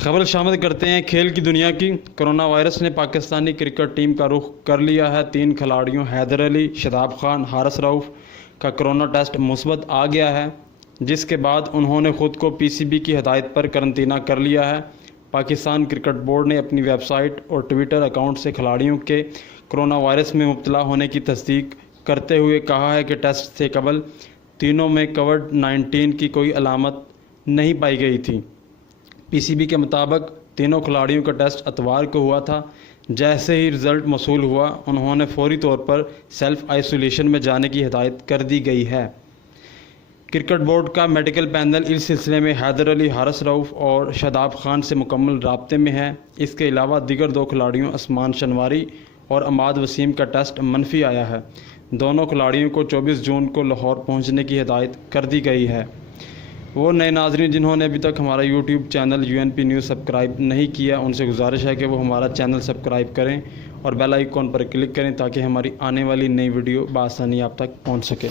खबर शामिल करते हैं खेल की दुनिया की। कोरोना वायरस ने पाकिस्तानी क्रिकेट टीम का रुख कर लिया है। 3 खिलाड़ियों हैदर अली, शादाब खान, हारिस रऊफ का कोरोना टेस्ट मुस्बत आ गया है, जिसके बाद उन्होंने ख़ुद को पीसीबी की हदायत पर करंतना कर लिया है। पाकिस्तान क्रिकेट बोर्ड ने अपनी वेबसाइट और ट्विटर अकाउंट से खिलाड़ियों के कोरोना वायरस में मुब्तला होने की तस्दीक करते हुए कहा है कि टेस्ट से कबल तीनों में कोविड-19 की कोई अलामत नहीं पाई गई थी। पीसीबी के मुताबिक तीनों खिलाड़ियों का टेस्ट इतवार को हुआ था। जैसे ही रिज़ल्ट मौसूल हुआ, उन्होंने फौरी तौर पर सेल्फ आइसोलेशन में जाने की हिदायत कर दी गई है। क्रिकेट बोर्ड का मेडिकल पैनल इस सिलसिले में हैदर अली, हारिस रऊफ और शादाब खान से मुकम्मल राब्ते में है। इसके अलावा दीगर 2 खिलाड़ियों उस्मान शनवारी और अमाद वसीम का टेस्ट मनफी आया है। दोनों खिलाड़ियों को 24 जून को लाहौर पहुंचने की हिदायत कर दी गई है। वो नए नाज़रीन जिन्होंने अभी तक हमारा YouTube channel UNP news subscribe नहीं किया, उनसे गुजारिश है कि वो हमारा चैनल सब्सक्राइब करें और बेल आइकॉन पर क्लिक करें ताकि हमारी आने वाली नई वीडियो बआसानी आप तक पहुंच सके।